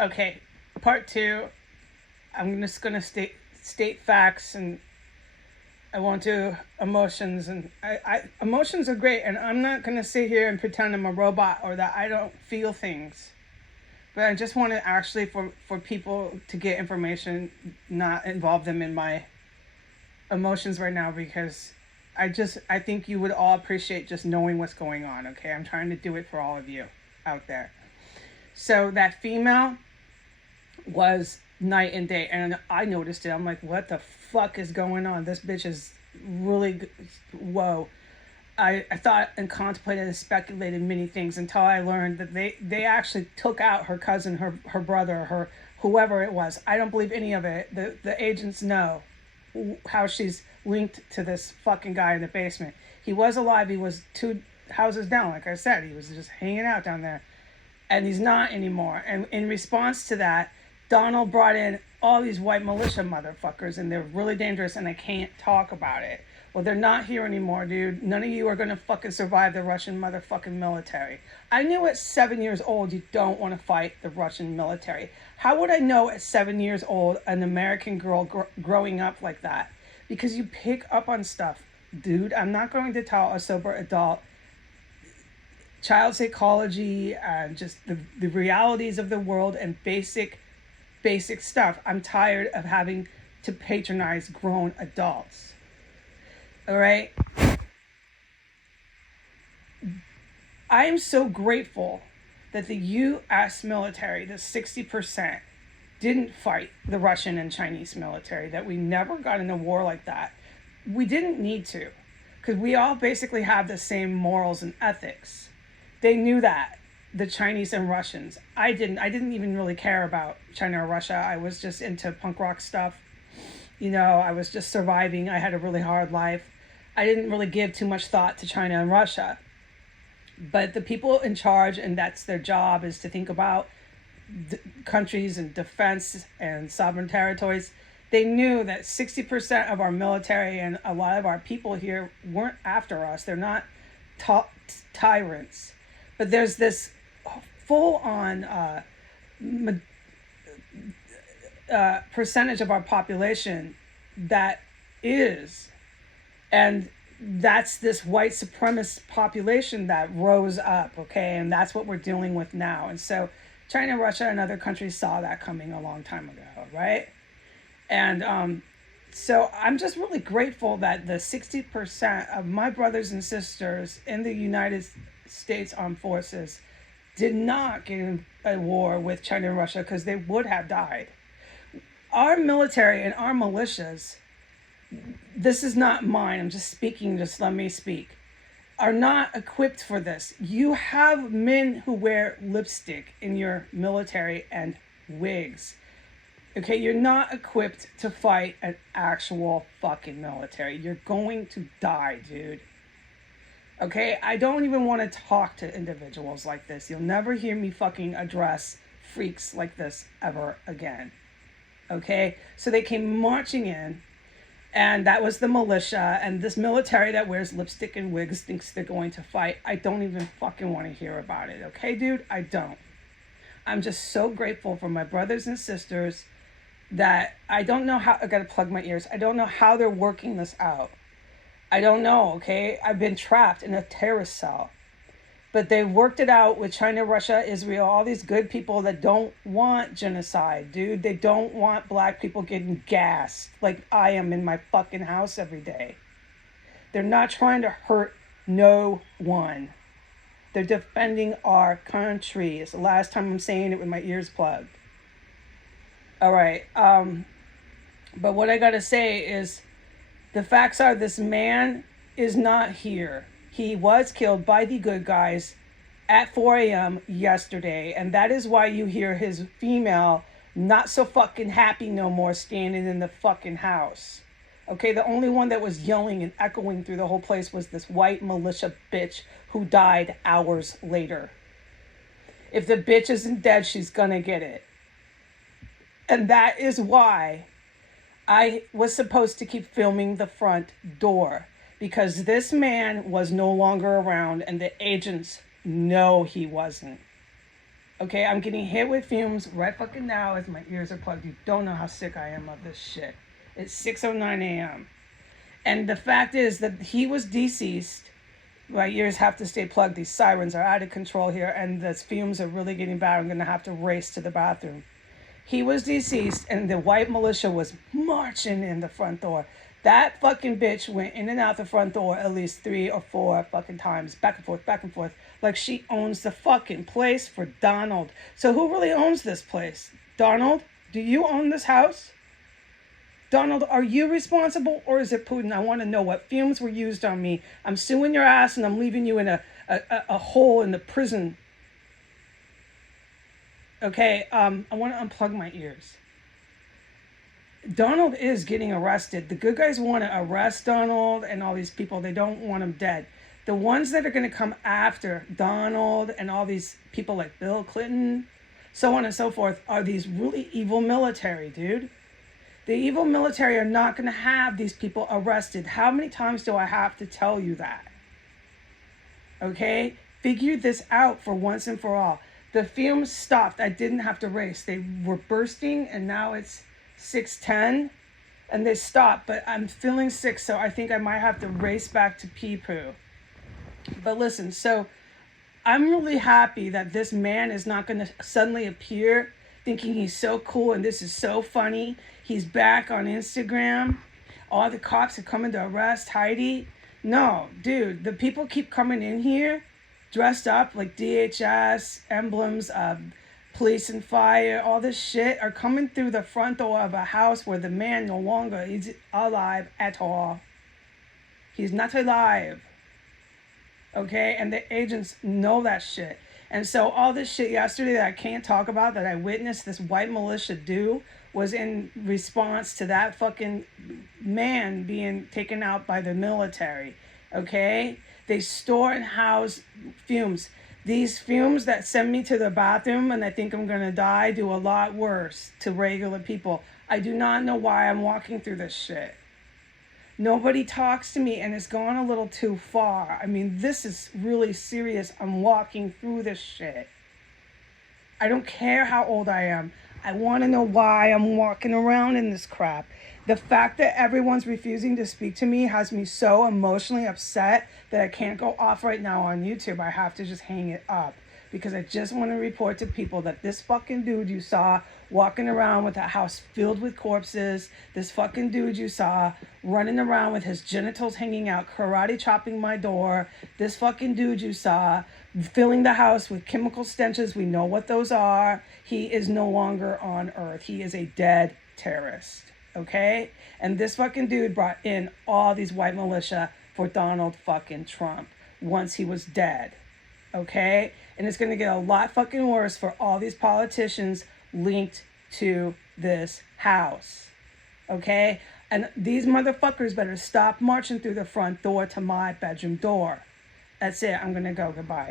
Okay, part two. I'm just gonna state facts, and I won't do emotions. And emotions are great, and I'm not gonna sit here and pretend I'm a robot or that I don't feel things. But I just want to actually for people to get information, not involve them in my emotions right now, because I think you would all appreciate just knowing what's going on. Okay, I'm trying to do it for all of you out there. So that female was night and day, and I noticed it. I'm like, what the fuck is going on? This bitch is really whoa. I thought and contemplated and speculated many things until I learned that they actually took out her cousin, her brother, her whoever it was. I don't believe any of it. The agents know how she's linked to this fucking guy in the basement. He was alive. He was two houses down, like I said. He was just hanging out down there, and he's not anymore. And in response to that, Donald brought in all these white militia motherfuckers, and they're really dangerous, and I can't talk about it. Well, they're not here anymore, dude. None of you are gonna fucking survive the Russian motherfucking military. I knew at 7 years old you don't want to fight the Russian military. How would I know at 7 years old, an American girl growing up like that? Because you pick up on stuff, dude. I'm not going to tell a sober adult child psychology and just the realities of the world and basic stuff. I'm tired of having to patronize grown adults. All right. I am so grateful that the US military, the 60%, didn't fight the Russian and Chinese military, that we never got in a war like that. We didn't need to, because we all basically have the same morals and ethics. They knew that, the Chinese and Russians. I didn't even really care about China or Russia. I was just into punk rock stuff. I was just surviving. I had a really hard life. I didn't really give too much thought to China and Russia. But the people in charge, and that's their job, is to think about countries and defense and sovereign territories. They knew that 60% of our military and a lot of our people here weren't after us. They're not tyrants. But there's this full-on percentage of our population that is. And that's this white supremacist population that rose up, okay? And that's what we're dealing with now. And so China, Russia, and other countries saw that coming a long time ago, right? And so I'm just really grateful that the 60% of my brothers and sisters in the United States Armed Forces did not get in a war with China and Russia, because they would have died. Our military and our militias, this is not mine, I'm just speaking, just let me speak, are not equipped for this. You have men who wear lipstick in your military and wigs. Okay, you're not equipped to fight an actual fucking military. You're going to die, dude. Okay, I don't even want to talk to individuals like this. You'll never hear me fucking address freaks like this ever again. Okay, so they came marching in, and that was the militia, and this military that wears lipstick and wigs thinks they're going to fight. I don't even fucking want to hear about it, okay, dude? I don't. I'm just so grateful for my brothers and sisters that I don't know how, I gotta plug my ears. I don't know how they're working this out. I don't know, okay? I've been trapped in a terrorist cell. But they worked it out with China, Russia, Israel, all these good people that don't want genocide, dude. They don't want black people getting gassed like I am in my fucking house every day. They're not trying to hurt no one. They're defending our country. It's the last time I'm saying it with my ears plugged. All right. But what I gotta say is, the facts are, this man is not here. He was killed by the good guys at 4 a.m. yesterday, and that is why you hear his female not so fucking happy no more standing in the fucking house. Okay, the only one that was yelling and echoing through the whole place was this white militia bitch who died hours later. If the bitch isn't dead, she's gonna get it. And that is why I was supposed to keep filming the front door, because this man was no longer around, and the agents know he wasn't. Okay, I'm getting hit with fumes right fucking now as my ears are plugged. You don't know how sick I am of this shit. It's 6:09 a.m. And the fact is that he was deceased. My ears have to stay plugged. These sirens are out of control here, and the fumes are really getting bad. I'm going to have to race to the bathroom. He was deceased, and the white militia was marching in the front door. That fucking bitch went in and out the front door at least 3 or 4 fucking times, back and forth, like she owns the fucking place for Donald. So who really owns this place? Donald, do you own this house? Donald, are you responsible or is it Putin? I want to know what fumes were used on me. I'm suing your ass and I'm leaving you in a hole in the prison. Okay, I want to unplug my ears. Donald is getting arrested. The good guys want to arrest Donald and all these people. They don't want him dead. The ones that are going to come after Donald and all these people like Bill Clinton, so on and so forth, are these really evil military, dude. The evil military are not going to have these people arrested. How many times do I have to tell you that? Okay? Figure this out for once and for all. The fumes stopped. I didn't have to race. They were bursting, and now it's 6:10, and they stopped. But I'm feeling sick, so I think I might have to race back to pee poo. But listen, so I'm really happy that this man is not going to suddenly appear thinking he's so cool and this is so funny. He's back on Instagram. All the cops are coming to arrest Heidi. No, dude, the people keep coming in here dressed up like DHS, emblems of police and fire, all this shit are coming through the front door of a house where the man no longer is alive at all. He's not alive. Okay, and the agents know that shit. And so all this shit yesterday that I can't talk about that I witnessed this white militia do was in response to that fucking man being taken out by the military. Okay? They store and house fumes. These fumes that send me to the bathroom and I think I'm gonna die do a lot worse to regular people. I do not know why I'm walking through this shit. Nobody talks to me and it's gone a little too far. I mean, this is really serious. I'm walking through this shit. I don't care how old I am. I want to know why I'm walking around in this crap. The fact that everyone's refusing to speak to me has me so emotionally upset that I can't go off right now on YouTube. I have to just hang it up because I just want to report to people that this fucking dude you saw walking around with a house filled with corpses, this fucking dude you saw running around with his genitals hanging out, karate chopping my door, this fucking dude you saw filling the house with chemical stenches, we know what those are. He is no longer on Earth. He is a dead terrorist, okay? And this fucking dude brought in all these white militia for Donald fucking Trump once he was dead, okay? And it's going to get a lot fucking worse for all these politicians linked to this house, okay? And these motherfuckers better stop marching through the front door to my bedroom door. That's it. I'm going to go. Goodbye.